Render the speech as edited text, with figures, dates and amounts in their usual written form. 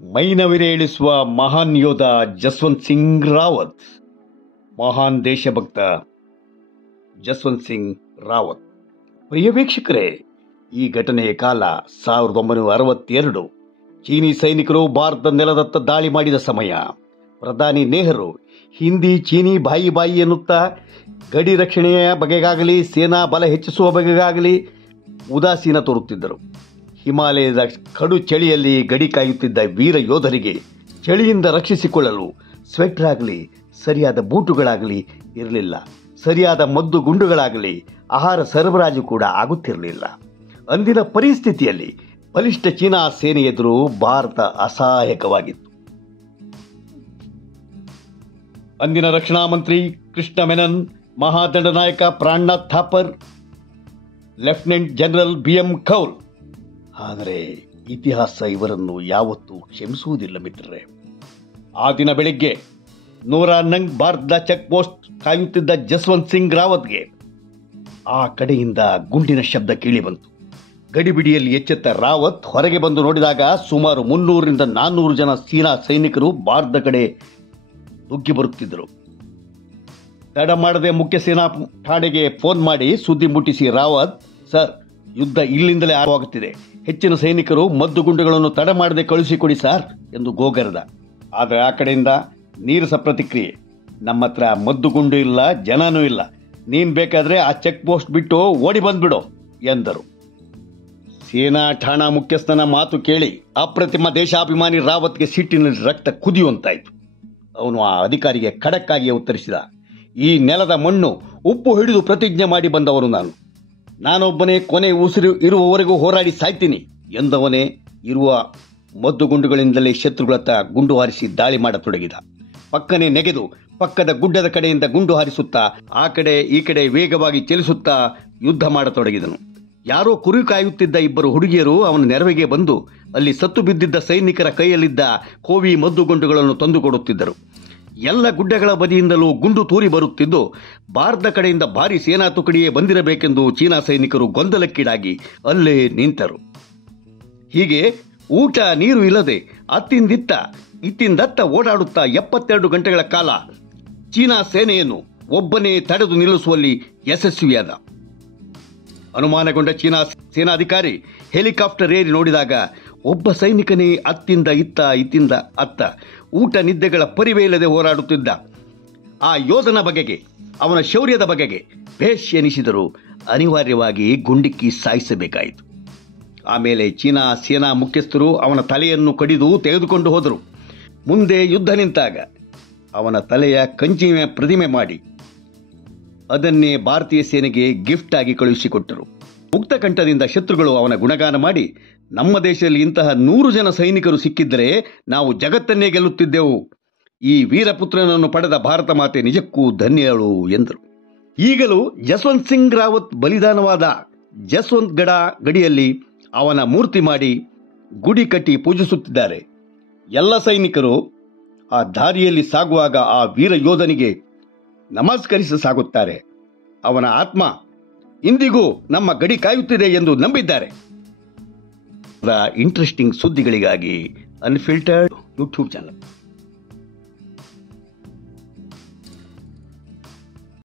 ಮೈನವಿರೇಳಿಸುವ ಮಹಾನ್ ಯೋಧ ಜಸ್ವಂತ್ ಸಿಂಗ್ ರಾವತ್. ಮಹಾನ್ ದೇಶಭಕ್ತ ಜಸ್ವಂತ್ ಸಿಂಗ್ ರಾವತ್. ಪ್ರಿಯ ವೀಕ್ಷಕರೇ, ಈ ಘಟನೆಯ ಕಾಲ 1962. ಚೀನಿ ಸೈನಿಕರು ಭಾರತ ನೆಲದತ್ತ ದಾಳಿ ಮಾಡಿದ ಸಮಯ. ಪ್ರಧಾನಿ ನೆಹರು ಹಿಂದಿ ಚೀನಿ ಬಾಯಿ ಎನ್ನುತ್ತಾ ಗಡಿ ರಕ್ಷಣೆಯ ಬಗೆಗಾಗಲಿ ಸೇನಾ ಬಲ ಹೆಚ್ಚಿಸುವ ಬಗೆಗಾಗಲಿ ಉದಾಸೀನ ತೋರುತ್ತಿದ್ದರು. ಹಿಮಾಲಯದ ಕಡು ಚಳಿಯಲ್ಲಿ ಗಡಿ ಕಾಯುತ್ತಿದ್ದ ವೀರ ಯೋಧರಿಗೆ ಚಳಿಯಿಂದ ರಕ್ಷಿಸಿಕೊಳ್ಳಲು ಸ್ವೆಟರ್ ಆಗಲಿ, ಸರಿಯಾದ ಬೂಟುಗಳಾಗಲಿ ಇರಲಿಲ್ಲ. ಸರಿಯಾದ ಮದ್ದು ಗುಂಡುಗಳಾಗಲಿ, ಆಹಾರ ಸರಬರಾಜು ಕೂಡ ಆಗುತ್ತಿರಲಿಲ್ಲ. ಅಂದಿನ ಪರಿಸ್ಥಿತಿಯಲ್ಲಿ ಬಲಿಷ್ಠ ಚೀನಾ ಸೇನೆ ಎದುರು ಭಾರತ ಅಸಹಾಯಕವಾಗಿತ್ತು. ಅಂದಿನ ರಕ್ಷಣಾ ಮಂತ್ರಿ ಕೃಷ್ಣ ಮೆನನ್, ಮಹಾದಂಡನಾಯಕ Prannath Thapar, lieutenant general BM Kaul. ಆದರೆ ಇತಿಹಾಸ ಇವರನ್ನು ಯಾವತ್ತೂ ಕ್ಷಮಿಸುವುದಿಲ್ಲ ಮಿತ್ರರೇ. ಆ ದಿನ ಬೆಳಿಗ್ಗೆ ನೂರಾನಂಗ್ ಭಾರತದ ಚೆಕ್ ಪೋಸ್ಟ್ ಕಾಯುತ್ತಿದ್ದ ಜಸ್ವಂತ್ ಸಿಂಗ್ ರಾವತ್ಗೆ ಆ ಕಡೆಯಿಂದ ಗುಂಡಿನ ಶಬ್ದ ಕೇಳಿಬಂತು. ಗಡಿಬಿಡಿಯಲ್ಲಿ ಎಚ್ಚೆತ್ತ ರಾವತ್ ಹೊರಗೆ ಬಂದು ನೋಡಿದಾಗ ಸುಮಾರು 300-400 ಜನ ಚೀನಾ ಸೈನಿಕರು ಭಾರತದ ಕಡೆ ನುಗ್ಗಿ ಬರುತ್ತಿದ್ದರು. ತಡ ಮಾಡದೆ ಮುಖ್ಯ ಸೇನಾ ಠಾಣೆಗೆ ಫೋನ್ ಮಾಡಿ ಸುದ್ದಿ ಮುಟ್ಟಿಸಿ ರಾವತ್, ಸರ್, ಯುದ್ಧ ಇಲ್ಲಿಂದಲೇ ಆರಂಭವಾಗುತ್ತಿದೆ. ಹೆಚ್ಚಿನ ಸೈನಿಕರು ಮದ್ದುಗುಂಡುಗಳನ್ನು ತಡ ಮಾಡದೆ ಕಳುಹಿಸಿಕೊಡಿ ಸಾರ್ ಎಂದು ಗೋಗರೆದ. ಆದರೆ ಆ ಕಡೆಯಿಂದ ನೀರಸ ಪ್ರತಿಕ್ರಿಯೆ, ನಮ್ಮ ಹತ್ರ ಮದ್ದುಗುಂಡು ಇಲ್ಲ, ಜನನೂ ಇಲ್ಲ. ನೀನ್ ಬೇಕಾದ್ರೆ ಆ ಚೆಕ್ ಪೋಸ್ಟ್ ಬಿಟ್ಟು ಓಡಿ ಬಂದ್ಬಿಡು ಎಂದರು. ಸೇನಾ ಠಾಣಾ ಮುಖ್ಯಸ್ಥನ ಮಾತು ಕೇಳಿ ಅಪ್ರತಿಮ ದೇಶಾಭಿಮಾನಿ ರಾವತ್ಗೆ ಸಿಟ್ಟಿನಲ್ಲಿ ರಕ್ತ ಕುದಿಯುವಂತಾಯಿತು. ಅವನು ಆ ಅಧಿಕಾರಿಗೆ ಖಡಕ್ ಆಗಿ ಉತ್ತರಿಸಿದ, ಈ ನೆಲದ ಮಣ್ಣು ಉಪ್ಪು ಹಿಡಿದು ಪ್ರತಿಜ್ಞೆ ಮಾಡಿ ಬಂದವನು ನಾನೊಬ್ಬನೇ ಕೊನೆ ಉಸಿರು ಇರುವವರೆಗೂ ಹೋರಾಡಿ ಸಾಯ್ತೀನಿ ಎಂದವನೇ ಇರುವ ಮದ್ದುಗುಂಡುಗಳಿಂದಲೇ ಶತ್ರುಗಳತ್ತ ಗುಂಡು ಹಾರಿಸಿ ದಾಳಿ ಮಾಡತೊಡಗಿದ. ಪಕ್ಕನೆ ನೆಗೆದು ಪಕ್ಕದ ಗುಡ್ಡದ ಕಡೆಯಿಂದ ಗುಂಡು ಹಾರಿಸುತ್ತಾ ಆ ಕಡೆ ಈ ಕಡೆ ವೇಗವಾಗಿ ಚಲಿಸುತ್ತಾ ಯುದ್ಧ ಮಾಡತೊಡಗಿದನು. ಯಾರೋ ಕುರಿ ಕಾಯುತ್ತಿದ್ದ ಇಬ್ಬರು ಹುಡುಗಿಯರು ಅವನ ನೆರವಿಗೆ ಬಂದು ಅಲ್ಲಿ ಸತ್ತು ಬಿದ್ದಿದ್ದ ಸೈನಿಕರ ಕೈಯಲ್ಲಿದ್ದ ಕೋವಿ ಮದ್ದುಗುಂಡುಗಳನ್ನು ತಂದುಕೊಡುತ್ತಿದ್ದರು. ಎಲ್ಲ ಗುಡ್ಡಗಳ ಬದಿಯಿಂದಲೂ ಗುಂಡು ತೂರಿ ಬರುತ್ತಿದ್ದು ಭಾರತದ ಕಡೆಯಿಂದ ಭಾರಿ ಸೇನಾ ತುಕಡಿಯೇ ಬಂದಿರಬೇಕೆಂದು ಚೀನಾ ಸೈನಿಕರು ಗೊಂದಲಕ್ಕೀಡಾಗಿ ಅಲ್ಲೇ ನಿಂತರು. ಹೀಗೆ ಊಟ ನೀರು ಇಲ್ಲದೆ ಇತ್ತಿಂದತ್ತ ಓಡಾಡುತ್ತಾ 72 ಗಂಟೆಗಳ ಕಾಲ ಚೀನಾ ಸೇನೆಯನ್ನು ಒಬ್ಬನೇ ತಡೆದು ನಿಲ್ಲಿಸುವಲ್ಲಿ ಯಶಸ್ವಿಯಾದ. ಅನುಮಾನಗೊಂಡ ಚೀನಾ ಸೇನಾಧಿಕಾರಿ ಹೆಲಿಕಾಪ್ಟರ್ ಏರಿ ನೋಡಿದಾಗ ಒಬ್ಬ ಸೈನಿಕನೇ ಅತ್ತಿಂದ ಇತ್ತಿಂದ ಅತ್ತ ಊಟ ನಿದ್ದೆಗಳ ಪರಿವೇ ಇಲ್ಲದೆ ಹೋರಾಡುತ್ತಿದ್ದ ಆ ಯೋಧನ ಬಗೆಗೆ, ಅವನ ಶೌರ್ಯದ ಬಗೆಗೆ ಭೇಷ್ ಎನಿಸಿದರೂ ಅನಿವಾರ್ಯವಾಗಿ ಗುಂಡಿಕ್ಕಿ ಸಾಯಿಸಬೇಕಾಯಿತು. ಆಮೇಲೆ ಚೀನಾ ಸೇನಾ ಮುಖ್ಯಸ್ಥರು ಅವನ ತಲೆಯನ್ನು ಕಡಿದು ತೆಗೆದುಕೊಂಡು ಹೋದರು. ಮುಂದೆ ಯುದ್ಧ ನಿಂತಾಗ ಅವನ ತಲೆಯ ಕಂಚಿನ ಪ್ರತಿಮೆ ಮಾಡಿ ಅದನ್ನೇ ಭಾರತೀಯ ಸೇನೆಗೆ ಗಿಫ್ಟ್ ಆಗಿ ಕಳುಹಿಸಿಕೊಟ್ಟರು. ಮುಕ್ತ ಕಂಠದಿಂದ ಶತ್ರುಗಳು ಅವನ ಗುಣಗಾನ ಮಾಡಿ, ನಮ್ಮ ದೇಶದಲ್ಲಿ ಇಂತಹ 100 ಜನ ಸೈನಿಕರು ಸಿಕ್ಕಿದ್ದರೆ ನಾವು ಜಗತ್ತನ್ನೇ ಗೆಲ್ಲುತ್ತಿದ್ದೆವು. ಈ ವೀರಪುತ್ರನನ್ನು ಪಡೆದ ಭಾರತ ಮಾತೆ ನಿಜಕ್ಕೂ ಧನ್ಯಳು ಎಂದರು. ಈಗಲೂ ಜಸ್ವಂತ್ ಸಿಂಗ್ ರಾವತ್ ಬಲಿದಾನವಾದ ಜಸ್ವಂತ್ ಗಢ ಗಡಿಯಲ್ಲಿ ಅವನ ಮೂರ್ತಿ ಮಾಡಿ ಗುಡಿ ಕಟ್ಟಿ ಪೂಜಿಸುತ್ತಿದ್ದಾರೆ. ಎಲ್ಲ ಸೈನಿಕರು ಆ ದಾರಿಯಲ್ಲಿ ಸಾಗುವಾಗ ಆ ವೀರ ಯೋಧನಿಗೆ ನಮಸ್ಕರಿಸಿ ಸಾಗುತ್ತಾರೆ. ಅವನ ಆತ್ಮ ಇಂದಿಗೂ ನಮ್ಮ ಗಡಿ ಕಾಯುತ್ತಿದೆ ಎಂದು ನಂಬಿದ್ದಾರೆ. ಇಂಟ್ರೆಸ್ಟಿಂಗ್ ಸುದ್ದಿಗಳಿಗಾಗಿ ಅನ್ಫಿಲ್ಟರ್ಡ್ ಯೂಟ್ಯೂಬ್ ಚಾನಲ್